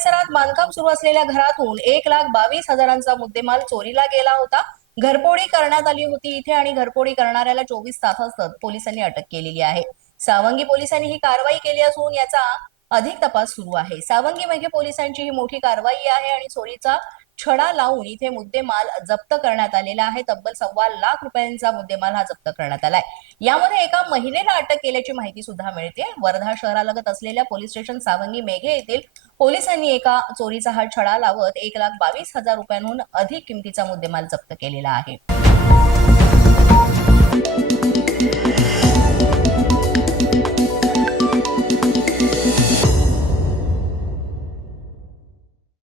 शहरात बांधकाम सुरू असलेल्या घरातून एक लाख बावीस हजारांचा मुद्देमाल चोरीला गेला होता. घरपोडी करण्यात आली होती इथे आणि घरपोडी करणाऱ्याला चोवीस तासातच पोलिसांनी अटक केलेली आहे. सावंगी पोलिसांनी ही कारवाई केली असून याचा अधिक तपास सुरू आहे. सावंगी मेघे पोलिसांची ही मोठी कारवाई आहे आणि चोरीचा छडा लावून इथे मुद्देमाल जप्त करण्यात आलेला आहे. तब्बल सव्वा लाख रुपयांचा मुद्देमाल हा जप्त करण्यात आलाय. यामध्ये एका महिलेला अटक केल्याची माहिती सुद्धा मिळते. वर्धा शहरालगत असलेल्या पोलीस स्टेशन सावंगी मेघे येथील पोलिसांनी एका चोरीचा हा छडा लावत एक लाख बावीस हजार रुपयांहून अधिक किमतीचा मुद्देमाल जप्त केलेला आहे.